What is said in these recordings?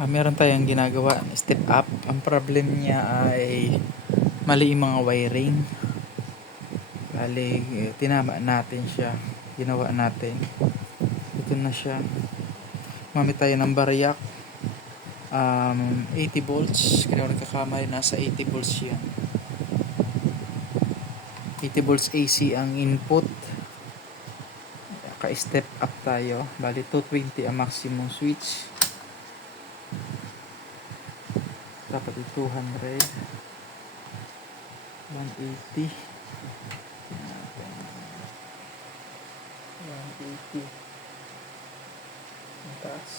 Meron tayong ginagawa step up. Ang problem niya ay mali yung mga wiring. Bali, tinama natin siya, ginawa natin, ito na siya. Gamit tayo ng bariyak, 80 volts, kaya wala kakamay, nasa 80 volts yan. 80 volts AC ang input. Ka-step up tayo, bali 220 ang maximum switch, dapat 200, 180, 180 ang taas.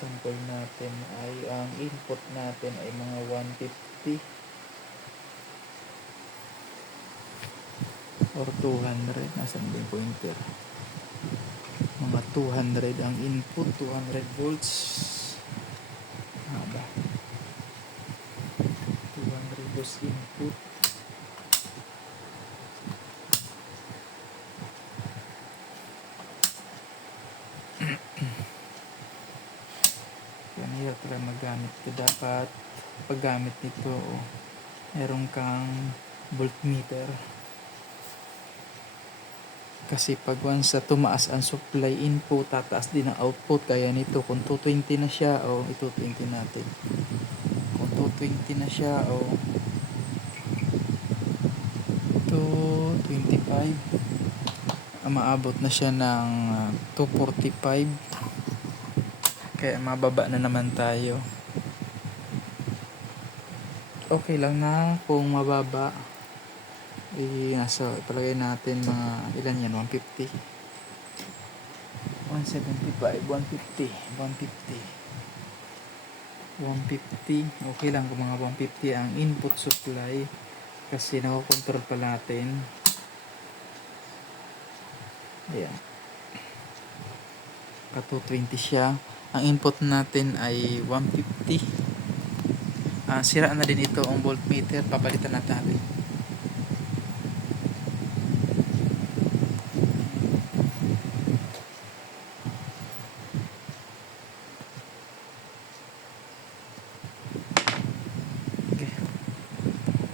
Sample natin ay ang input natin ay mga 150 or 200. Nasaan ba yung pointer? Mga 200 ang input, 200 volts. Haba, 200 volts input. Yan, hirap talaga magamit ko. Dapat paggamit nito, meron kang voltmeter, kasi pag once tumaas ang supply input, tataas din ang output. Kaya nito, kung 220 na siya, ito 20 natin, kung 220 na siya, 225, maabot na siya ng 245. Kaya mababa na naman tayo. Okay lang na kung mababa. Ipalagay natin mga ilan yan, 150, 175, 150, 150. Okay lang kung mga 150 ang input supply, kasi nakokontrol pa natin. Ayan, ka 220 siya. Ang input natin ay 150. Sira na din ito ang voltmeter, papalitan natin.